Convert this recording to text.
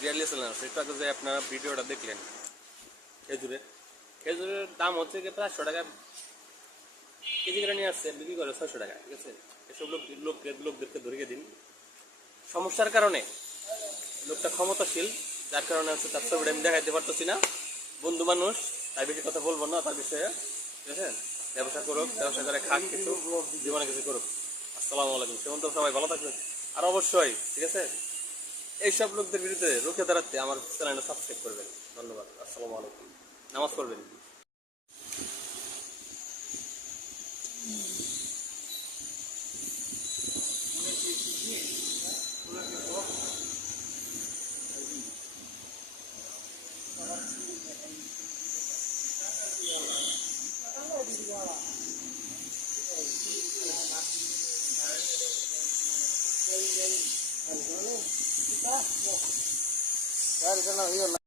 বিয়াল্লিশ লিটার একটু আগে যে আপনারা ভিডিওটা দেখলেন খেজুরের খেজুরের দাম হচ্ছে কি 500 টাকা কেজি করে নিয়ে আসছে, বিক্রি করে 600 টাকা। ঠিক আছে, এসব লোকদেরকে ধরিয়ে দিন। সমস্যার কারণে লোকটা ক্ষমতাশীল, যার কারণে হচ্ছে তার ছবিটা আমি দেখাইতে পারতেছি না। বন্ধু মানুষ, তাই বেশি কথা বলবো না তার বিষয়ে। ঠিক আছে, ব্যবসা করুক, ব্যবসা করে খাক, কিছু জীবনে কিছু করুক। আসসালামু আলাইকুম। সেমন তো সবাই ভালো থাকবেন। আর অবশ্যই ঠিক আছে, এইসব লোকদের বিরুদ্ধে রুখে দাঁড়াতে আমার চ্যানেলটা সাবস্ক্রাইব করবেন। ধন্যবাদ। আসসালামু আলাইকুম। নামাজ পড়বেন।